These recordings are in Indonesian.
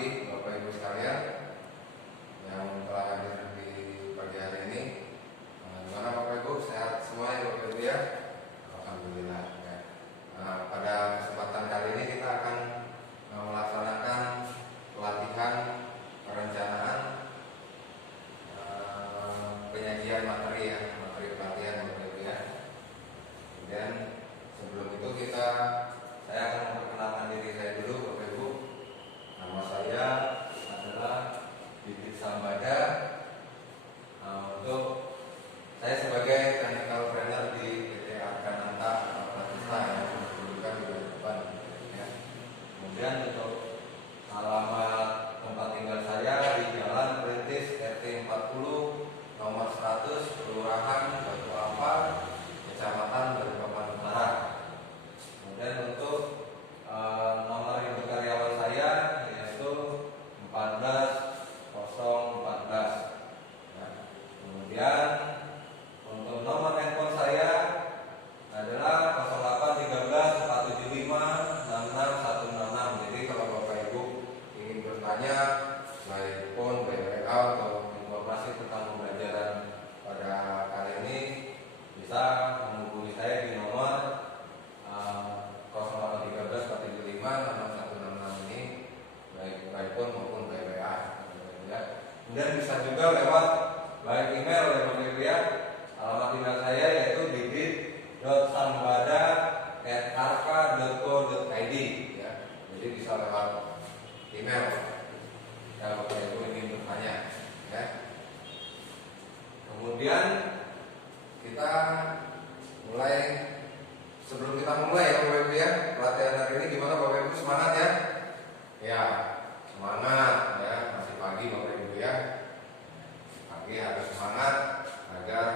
pagi Bapak Ibu sekalian yang telah hadir di pagi hari ini. Gimana Bapak Ibu? Sehat semua ya Bapak Ibu ya? Alhamdulillah ya. Pada kesempatan kali ini kita akan melaksanakan pelatihan perencanaan penyajian materi ya, materi pelatihan Bapak Ibu ya. Kemudian sebelum itu saya akan memperkenalkan diri saya dulu Bapak Ibu. Nama saya adalah Bibit Sambada. Untuk saya sebagai technical trainer di PT Arkananta Pratista yang menunjukkan di depan ya. Kemudian untuk alamat tempat tinggal saya di Jalan Perintis RT 40 nomor 100 Kelurahan Batu Ampar, Kecamatan Balikpapan Utara. Kemudian untuk nomor induk karyawan saya yaitu 14014 ya. Kemudian untuk nomor handphone saya adalah 0813 475 66166. Jadi kalau Bapak Ibu ingin bertanya baik phone, baik WA atau informasi tentang pembelajaran pada kali ini bisa menghubungi saya di nomor 0813 475 66166 ini baik by phone maupun by WA ya. Kemudian bisa juga lewat by email ya Bapak Ibu ya. Alamat email saya yaitu bibit.sambada@arka.co.id ya. Jadi bisa lewat email ya Bapak Ibu ingin bertanya ya. Kemudian kita mulai. Sebelum kita mulai ya Bapak Ibu ya, pelatihan hari ini gimana Bapak Ibu, semangat ya? Ya, semangat ya, masih pagi Bapak Ibu ya. Pagi harus semangat agar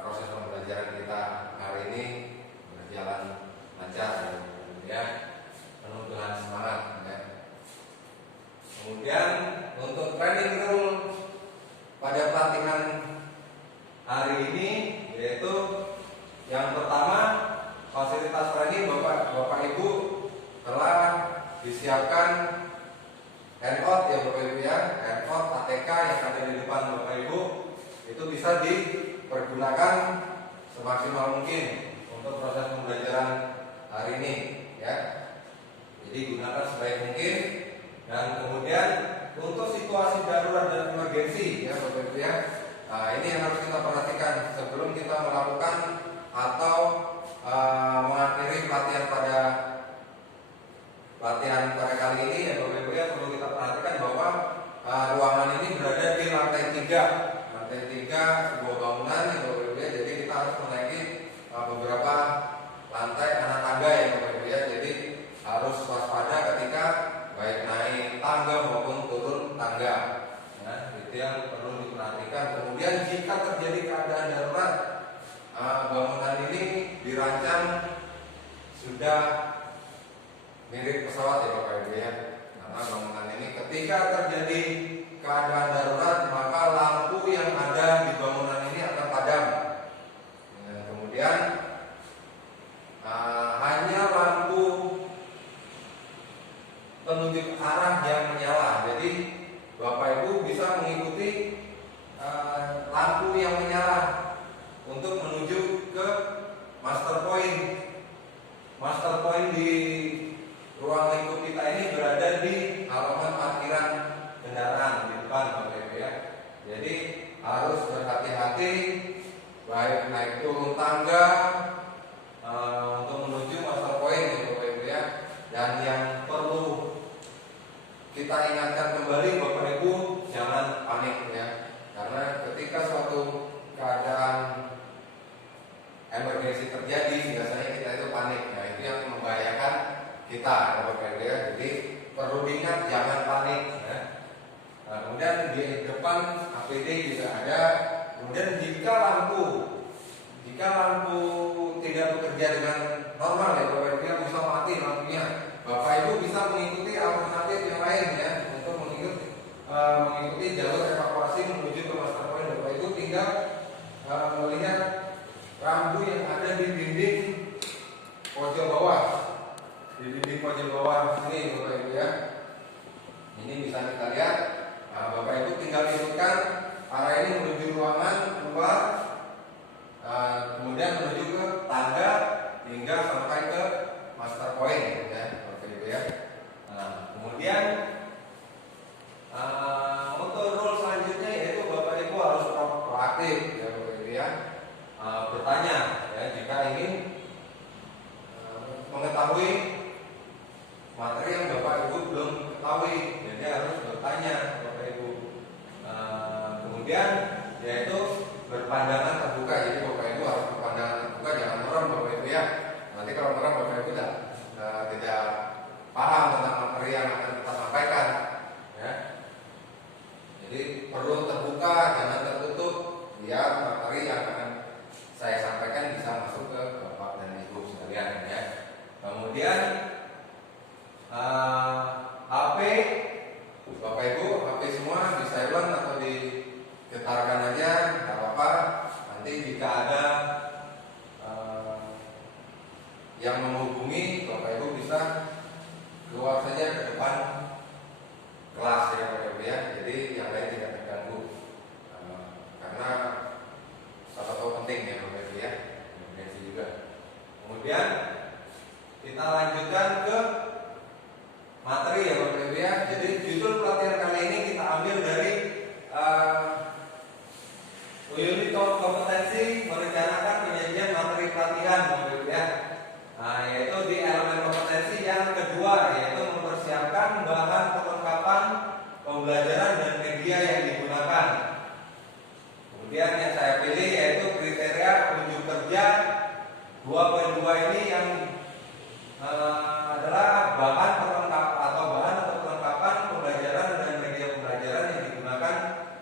proses pembelajaran kita hari ini berjalan lancar ya, penuh dengan semangat ya. Kemudian untuk training rule pada pelatihan hari ini yaitu yang pertama, fasilitas training Bapak Ibu telah disiapkan handout ya Bapak Ibu ya, handout ATK yang ada di depan Bapak Ibu itu bisa dipergunakan semaksimal mungkin untuk proses pembelajaran hari ini ya. Jadi gunakan sebaik mungkin. Dan kemudian untuk situasi darurat dan emergensi ya Bapak Ibu ya, nah, ini yang harus kita perhatikan sebelum kita melakukan atau mengakhiri pelatihan pada kali ini ya Bapak Ibu ya. Perlu kita perhatikan bahwa ruangan ini berada di lantai 3 sebuah bangunan ya Bapak Ibu ya. Jadi kita harus menaiki beberapa lantai anak tangga ya Bapak Ibu ya. Jadi harus waspada ketika baik naik tangga maupun turun tangga ya, itu yang perlu diperhatikan. Kemudian jika terjadi keadaan darurat, bangunan ini dirancang sudah mirip pesawat ya Bapak Ibu ya. Karena bangunan ini ketika terjadi keadaan darurat maka lampu yang ada di bangunan ini akan padam. Kemudian hanya lampu penunjuk arah yang menyala. Jadi Bapak Ibu bisa mengikuti lampu yang menyala untuk menuju ke master point. Master point di ruang lingkup kita ini berada di halaman parkiran kendaraan di depan Bapak Ibu ya. Jadi harus berhati-hati baik naik turun tangga untuk menuju master point ya Bapak Ibu ya. Dan yang perlu kita ingatkan kembali Bapak Ibu, jangan panik ya. Karena ketika suatu keadaan emergensi terjadi biasanya kita itu panik. Nah itu yang membahayakan kita Bapak Ibu ya. Jadi perlu diingat jangan panik ya. Nah, kemudian di depan APD juga ada. Kemudian jika lampu tidak bekerja dengan normal ya Bapak Ibu ya, bisa mati lampunya. Bapak Ibu bisa mengikuti alternatif yang lain ya untuk mengikuti jalur evakuasi menuju ke master point. Bapak Ibu tinggal melihat rambu yang ada di dinding pojok bawah. Di dinding pojok bawah ini Bapak Ibu ya. bisa kita lihat. Nah, Bapak Ibu tinggal inputkan arah ini menuju ruangan keluar, kemudian menuju ke tangga hingga sampai ke master point ya, Bapak Ibu ya. Nah, kemudian untuk rule selanjutnya yaitu Bapak Ibu harus proaktif ya, Bapak Ibu ya. Bertanya ya jika ingin mengetahui materi yang Bapak Ibu belum ketahui, jadi harus bertanya Bapak Ibu. Kemudian yaitu berpandangan terbuka, jadi Bapak Ibu harus berpandangan terbuka, jangan merem Bapak Ibu ya. Nanti kalau merem Bapak Ibu tidak paham tentang materi yang akan kita sampaikan ya. Jadi perlu terbuka, jangan tertutup, biar materi yang akan saya sampaikan bisa masuk ke Bapak dan Ibu sekalian ya. Kemudian HP Bapak Ibu, HP semua di silent atau digetarkan aja, nggak apa-apa. Nanti jika ada yang menghubungi, Bapak Ibu bisa keluar saja ke depan kelas ya Bapak Ibu ya. Jadi yang lain tidak terganggu, karena salah satu penting ya Bapak Ibu ya, emergency juga. Kemudian kita lanjutkan ke materi ya Bapak Ibu ya. Jadi judul pelatihan kali ini kita ambil dari unit kompetensi merencanakan penyajian materi pelatihan Bapak Ibu ya. Nah, yaitu di elemen kompetensi yang kedua, yaitu mempersiapkan bahan perlengkapan pembelajaran dan media yang digunakan. Kemudian yang saya pilih yaitu kriteria unjuk kerja 2.2 ini yang adalah bahan perlengkapan pembelajaran dan media pembelajaran yang digunakan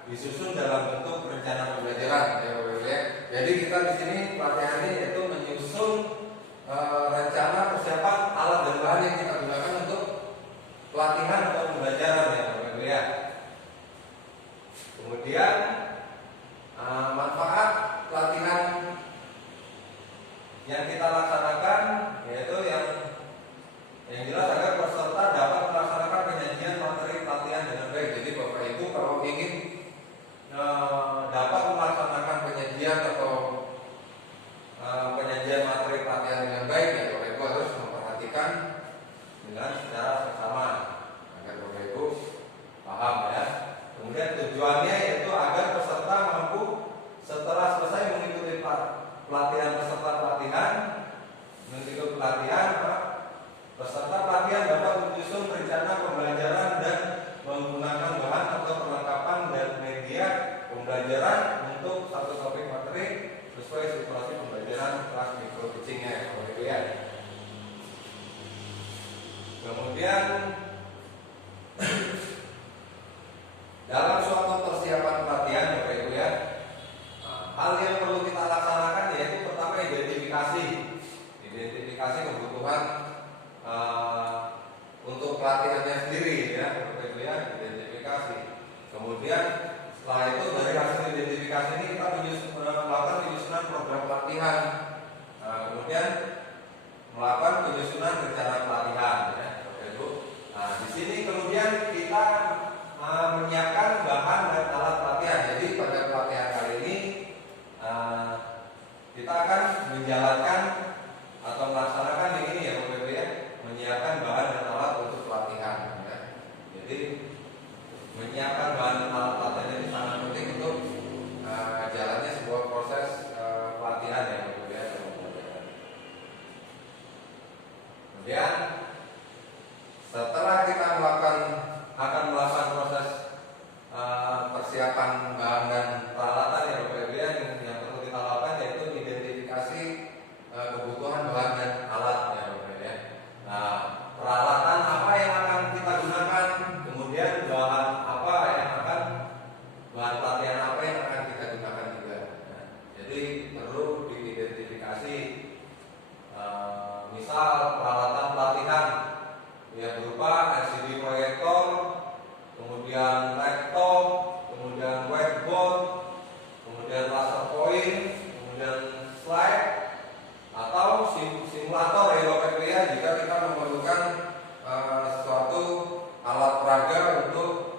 disusun dalam bentuk rencana pembelajaran ya Bapak Ibu ya. Jadi kita di sini pelatihan ini yaitu menyusun rencana persiapan alat dan bahan yang kita gunakan untuk pelatihan atau pembelajaran ya Bapak Ibu ya. Kemudian manfaat pelatihan yang kita laksanakan yaitu yang jelas agar peserta dapat melaksanakan penyajian materi pelatihan dengan baik. Jadi Bapak Ibu kalau ingin dapat melaksanakan penyajian atau penyajian materi pelatihan dengan baik ya Bapak Ibu harus memperhatikan dengan secara seksama agar Bapak Ibu paham ya. Kemudian tujuannya yaitu agar peserta mampu setelah selesai mengikuti pelatihan peserta pelatihan dapat menyusun rencana pembelajaran dan menggunakan bahan atau perlengkapan dan media pembelajaran untuk satu topik materi sesuai situasi pembelajaran kelas mikro teaching-nya Bapak Ibu ya. Kemudian dalam suatu persiapan pelatihan Bapak Ibu ya, hal yang perlu kita laksanakan yaitu pertama identifikasi kebutuhan untuk pelatihannya sendiri ya Bapak Ibu ya, identifikasi. Kemudian setelah itu dari hasil identifikasi ini kita melakukan penyusunan program pelatihan. Kemudian melakukan penyusunan rencana pelatihan ya Bapak Ibu. Nah, di sini kemudian kita menyiapkan bahan dan alat pelatihan. Jadi pada pelatihan kali ini kita akan menjalankan atau melaksanakan ini ya Bapak Ibu ya, menyiapkan bahan dan alat untuk pelatihan ya. Jadi menyiapkan bahan dan alat pelatihan ini sangat penting untuk jalannya sebuah proses pelatihan ya Bapak Ibu ya. Kemudian setelah kita akan melakukan proses persiapan bahan dan peralatan ya Bapak Ibu ya, yang perlu kita lakukan yaitu identifikasi kebutuhan bahan dan alat ya Bapak Ibu ya. Nah, peralatan apa yang akan kita gunakan, kemudian bahan pelatihan apa yang akan kita gunakan juga. Nah, jadi perlu diidentifikasi misal peralatan pelatihan ya berupa LCD proyektor, kemudian laptop, kemudian whiteboard, kemudian laser point, kemudian slide atau simulator ya Bapak Ibu ya, jika kita memerlukan suatu alat peraga untuk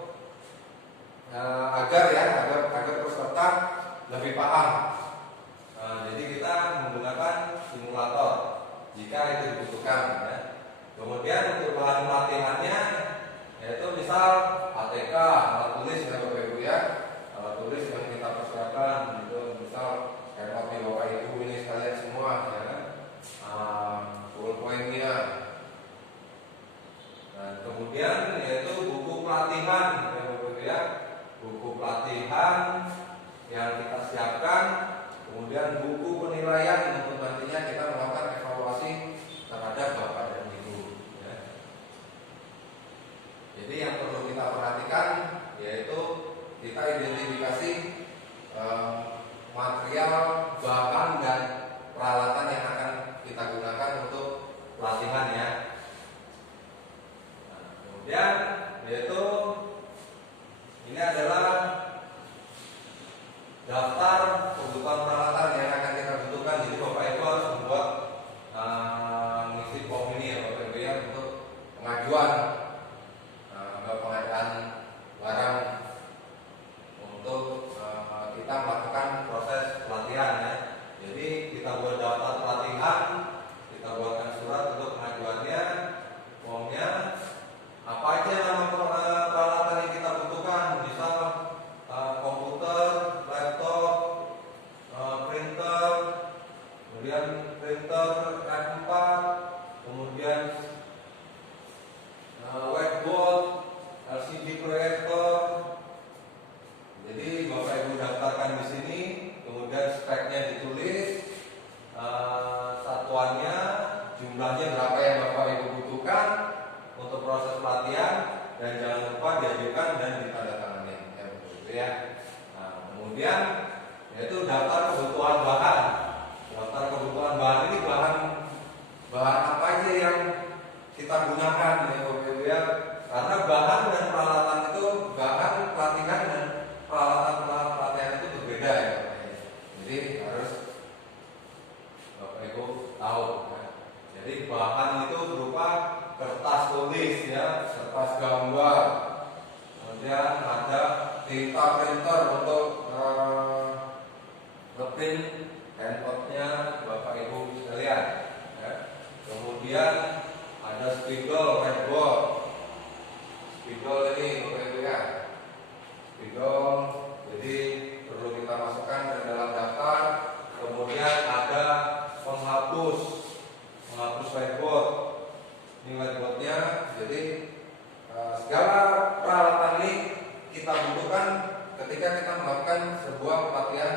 Dan kemudian yaitu buku pelatihan, ya, buku pelatihan yang kita siapkan, kemudian buku penilaian untuk nantinya kita melakukan evaluasi terhadap Bapak dan Ibu. Ya. Jadi yang perlu kita perhatikan yaitu kita identifikasi material, bahan dan peralatan yang akan kita gunakan untuk pelatihan ya. Nah, kemudian yaitu ini adalah daftar kebutuhan peralatan yang akan kita butuhkan. Jadi Bapak Ibu harus membuat mengisi form ini ya Bapak Ibu ya untuk pengajuan pengadaan barang untuk kita melakukan proses pelatihan ya. Jadi kita buat daftar pelatihan, kita buatkan surat untuk pengajuannya, formnya, apa aja nama peralatan yang kita butuhkan, misal komputer, laptop, printer, kemudian printer A4, kemudian whiteboard, LCD proyektor. Jadi Bapak Ibu daftarkan di sini, kemudian speknya ditulis, satuannya, jumlahnya berapa yang Bapak Ibu butuhkan untuk proses pelatihan, dan jangan lupa diajukan dan ditandatangani ya begitu ya. Nah, kemudian yaitu daftar kebutuhan bahan. Daftar kebutuhan bahan ini bahan apa aja yang kita gunakan ya Bapak Ibu ya. Karena bahan dan peralatan itu, bahan pelatihan dan peralatan pelatihan itu berbeda ya Bapak Ibu. Jadi harus Bapak Ibu tahu ya. Jadi bahan itu berupa kertas tulis ya, kertas gambar, kemudian ada tinta printer untuk ngeprint handphonenya Bapak Ibu sekalian ya. Kemudian ada spidol, whiteboard. Spidol ini Bapak Ibu ya, spidol jadi perlu kita masukkan ke dalam daftar. Kemudian ada penghapus whiteboard. Ini whiteboardnya, jadi segala peralatan ini kita butuhkan ketika kita melakukan sebuah pelatihan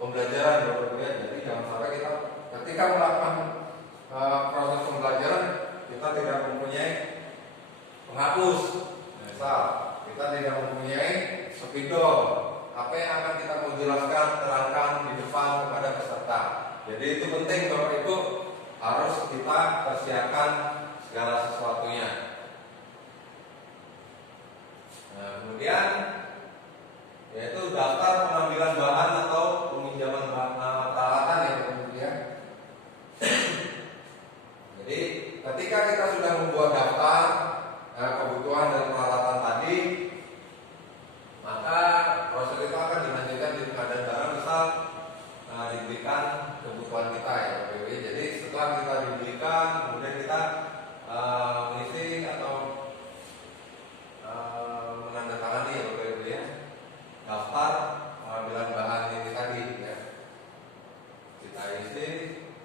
pembelajaran Bapak Ibu ya. Jadi jangan sampai kita ketika melakukan proses pembelajaran kita tidak mempunyai penghapus. Misal kita tidak mempunyai spidol, apa yang akan kita mau jelaskan, terangkan di depan kepada peserta. Jadi itu penting Bapak Ibu, harus kita persiapkan segala sesuatunya. Nah, kemudian yaitu daftar pengambilan bahan atau peminjaman peralatan ya Bapak Ibu ya. Jadi ketika kita sudah membuat daftar kebutuhan dan peralatan tadi, maka proses itu akan dilanjutkan di pengadaan barang. Misal diberikan kebutuhan kita ya Bapak Ibu. Jadi setelah kita diberikan, kemudian kita mengisi atau menandatangani ya Bapak Ibu ya daftar pengambilan bahan ini tadi ya. Kita isi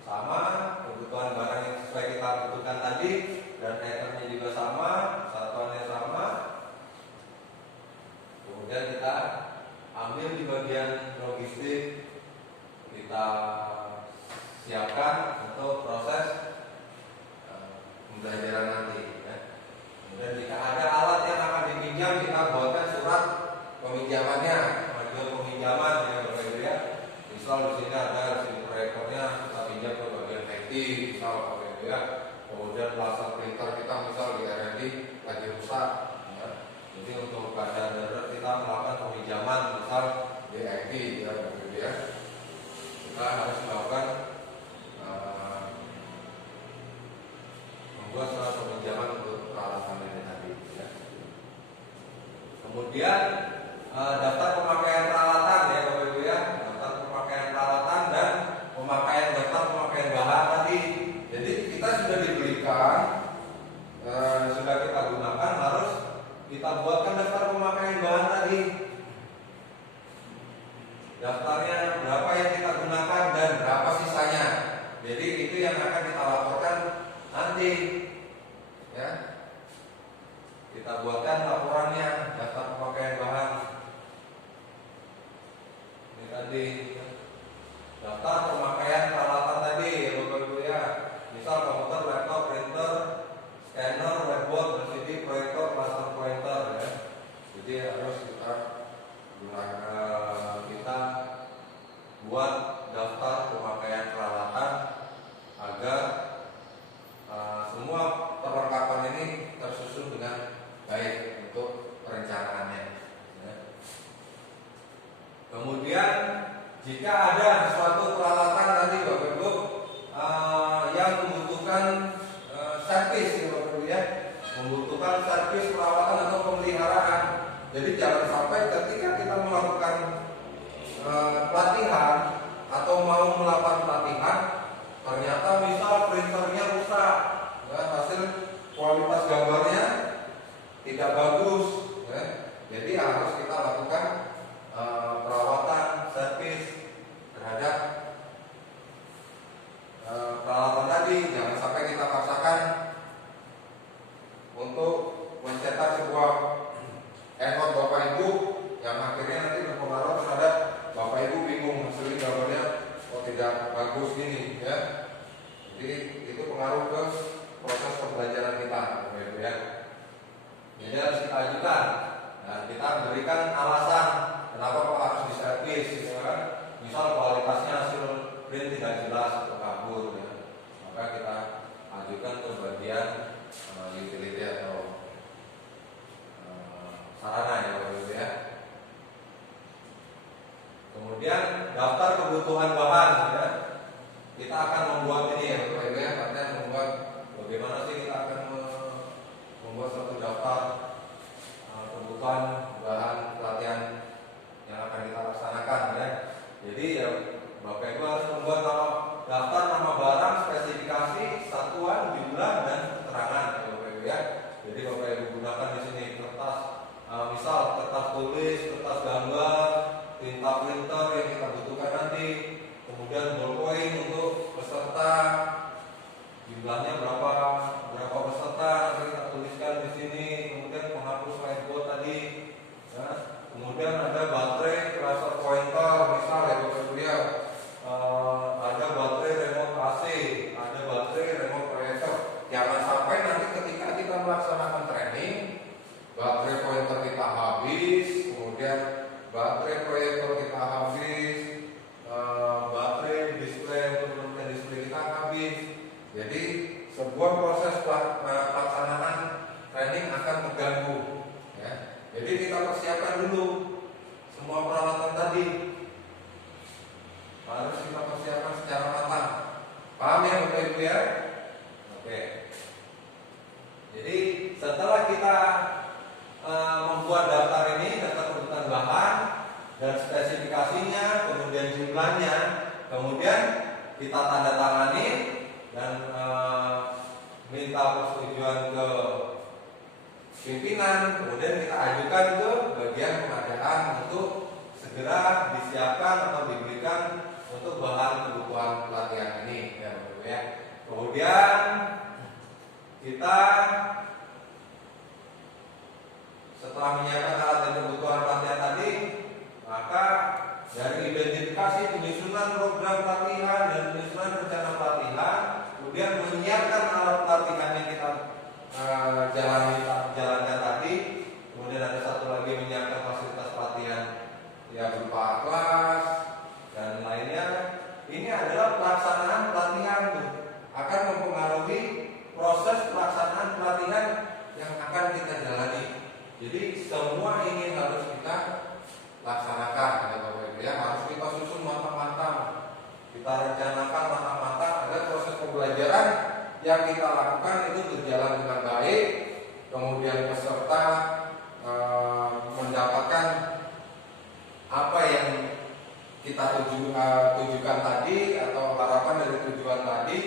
sama kebutuhan barang yang sesuai kita butuhkan tadi, dan itemnya juga sama, satuannya sama. Kemudian kita ambil di bagian logistik, kita siapkan untuk proses pembelajaran nanti ya. Kemudian jika ada alat yang akan dipinjam, kita buatkan surat peminjamannya, pengajuan peminjaman ya Bapak Ibu ya. Misal di sini ada LCD proyektornya, kita pinjam ke bagian IT, misal Bapak Ibu ya. Kemudian plasma printer kita misal di R&D lagi rusak ya. Jadi untuk keadaan darurat kita melakukan peminjaman misal di IT ya Bapak Ibu ya. Kita harus melakukan membuat surat peminjaman untuk peralatan ini tadi ya. Kemudian daftar pemakaian peralatan ya Bapak Ibu ya, daftar pemakaian peralatan dan daftar pemakaian bahan tadi. Jadi kita sudah diberikan, sudah kita gunakan, harus kita buatkan daftar pemakaian bahan tadi. Daftarnya berapa yang kita gunakan dan berapa sisanya. Jadi itu yang akan kita laporkan nanti ya. kita buatkan laporannya, daftar pemakaian bahan. Ini tadi daftar pemakaian peralatan tadi ya Bapak Ibu ya. Misal komputer, laptop, printer, scanner, whiteboard, LCD, proyektor, laser pointer ya. Jadi harus kita buat daftar pemakaian peralatan agar semua perlengkapan ini tersusun dengan baik untuk perencanaannya ya. Kemudian jika ada suatu peralatan nanti Bapak Ibu yang membutuhkan servis ya Bapak Ibu ya, membutuhkan servis perawatan atau pemeliharaan. Jadi jangan sampai ketika kita melakukan pelatihan atau mau melakukan pelatihan ternyata misal printernya rusak ya, hasil kualitas gambarnya tidak bagus ya. Jadi harus kita lakukan perawatan servis terhadap peralatan tadi. Jangan sampai kita paksakan untuk mencetak sebuah effort Bapak Ibu yang akhirnya nanti berpengaruh terhadap Bapak Ibu bingung hasilnya gambarnya kok tidak bagus gini ya. Jadi itu pengaruh ke proses pembelajaran kita Bapak Ibu ya. Jadi harus kita ajukan dan kita berikan alasan kenapa kok harus diservis gitu kan. Misal kualitasnya hasil print tidak jelas atau kabur ya. Maka kita ajukan ke bagian utility atau sarana ya Bapak Ibu ya. Kemudian daftar kebutuhan bahan ya. Kita akan membuat ini ya Bapak Ibu ya, artinya membuat bagaimana sih kita akan membuat suatu daftar kebutuhan bahan pelatihan yang akan kita laksanakan ya. Jadi ya Bapak Ibu harus membuat daftar nama barang, spesifikasi, satuan, jumlah dan keterangan ya Bapak Ibu ya. Jadi Bapak Ibu gunakan di sini kertas, misal kertas tulis, kertas gambar, tinta printer yang kita butuhkan nanti, kemudian ballpoint untuk peserta, jumlahnya berapa peserta nanti kita tuliskan di sini, kemudian penghapus whiteboard tadi, ya. Kemudian ada baterai, laser pointer, misal ya Bapak Ibu ya, ada baterai remote AC, ada baterai remote proyektor. Jangan sampai nanti ketika kita melaksanakan training, baterai pointer kita habis, kemudian baterai proyektor kita habis, baterai display untuk menonton display kita habis. Jadi sebuah proses pelaksanaan training akan terganggu ya. Jadi kita persiapkan dulu semua peralatan tadi, harus kita persiapkan secara matang. Paham ya Bapak Ibu ya? Oke. Jadi setelah kita membuat daftar ini, daftar kebutuhan bahan dan spesifikasinya, kemudian jumlahnya, kemudian kita tanda tangani dan minta persetujuan ke pimpinan, kemudian kita ajukan ke bagian pengadaan untuk segera disiapkan atau diberikan untuk bahan kebutuhan pelatihan ini ya Bapak Ibu ya. Kemudian kita setelah menyiapkan alat dan kebutuhan pelatihan tadi, maka dari identifikasi penyusunan program pelatihan dan penyusunan rencana pelatihan, kemudian menyiapkan alat pelatihan yang kita jalankan tadi, kemudian ada satu lagi menyiapkan fasilitas pelatihan ya berupa kelas dan lainnya. Ini adalah pelaksanaan pelatihan akan mempengaruhi proses pelaksanaan pelatihan yang akan kita jalani. Jadi semua ini harus kita laksanakan ya Bapak Ibu ya, harus kita susun matang-matang, kita rencanakan matang-matang agar proses pembelajaran yang kita lakukan itu berjalan dengan baik, kemudian peserta mendapatkan apa yang kita tujukan tadi atau harapan dari tujuan tadi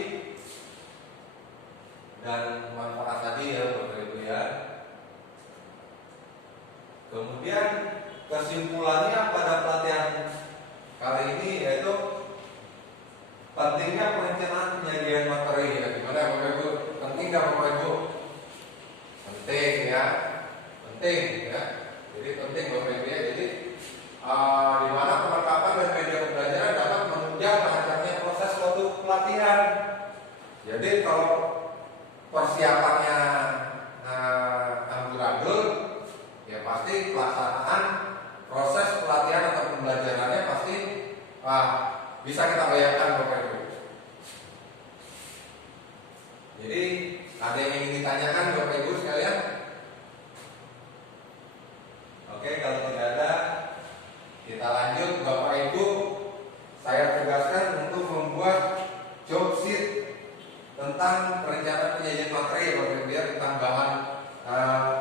dan manfaat tadi ya Bapak Ibu ya. Kemudian kesimpulannya pada pelatihan kali ini yaitu pentingnya perencanaan penyajian materi ya. Gimana Bapak Ibu? Penting nggak Bapak Ibu? Penting ya. penting ya. Jadi penting Bapak Ibu ya. Jadi di mana perlengkapan dan media pembelajaran dapat menunjang lancarnya proses suatu pelatihan. Jadi kalau persiapannya amburadul, ya pasti pelaksanaan proses pelatihan atau pembelajarannya pasti bisa kita bayangkan Bapak Ibu. Jadi ada yang ingin ditanyakan Bapak Ibu sekalian? Oke, kalau tidak ada, kita lanjut Bapak Ibu. Saya tugaskan untuk membuat job sheet tentang perencanaan penyajian materi Bapak Ibu ya, tentang bahan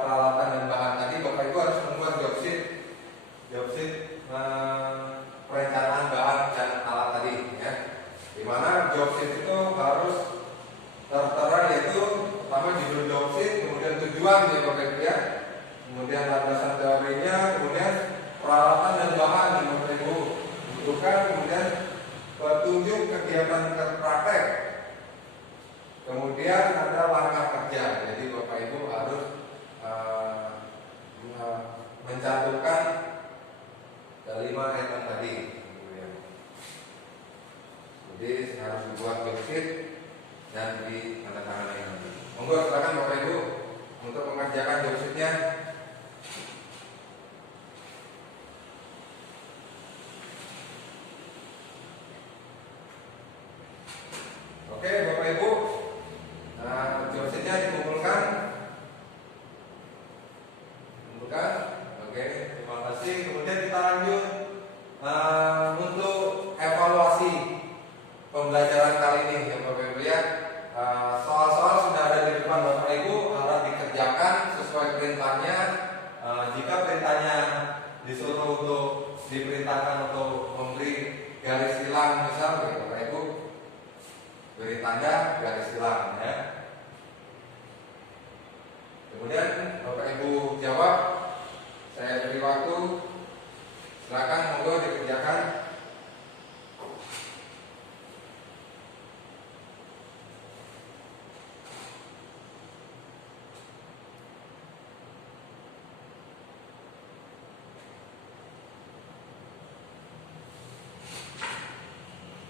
peralatan dan bahan tadi. Bapak Ibu harus membuat job sheet perencanaan bahan dan alat tadi ya. Dimana job sheet itu harus tertera, yaitu pertama judul job sheet, kemudian tujuan ya Bapak Ibu ya, kemudian landasan teorinya, kemudian peralatan dan bahan ya Bapak Ibu butuhkan, kemudian petunjuk kegiatan praktek, kemudian ada langkah kerja. Jadi Bapak Ibu harus mencantumkan kelima item tadi. Jadi harus dibuat job sheet dan ditandatangani nanti. Monggo silakan Bapak Ibu untuk mengerjakan job sheet-nya. Oke Bapak Ibu, job sheet-nya dikumpulkan. Oke, terima kasih. Kemudian kita lanjut untuk evaluasi pembelajaran kali ini ya Bapak Ibu ya. Soal-soal sudah ada di depan Bapak Ibu, harap dikerjakan sesuai perintahnya. Jika perintahnya disuruh untuk diperintahkan untuk memberi garis silang misal ya Bapak Ibu, beri tanda garis silang ya.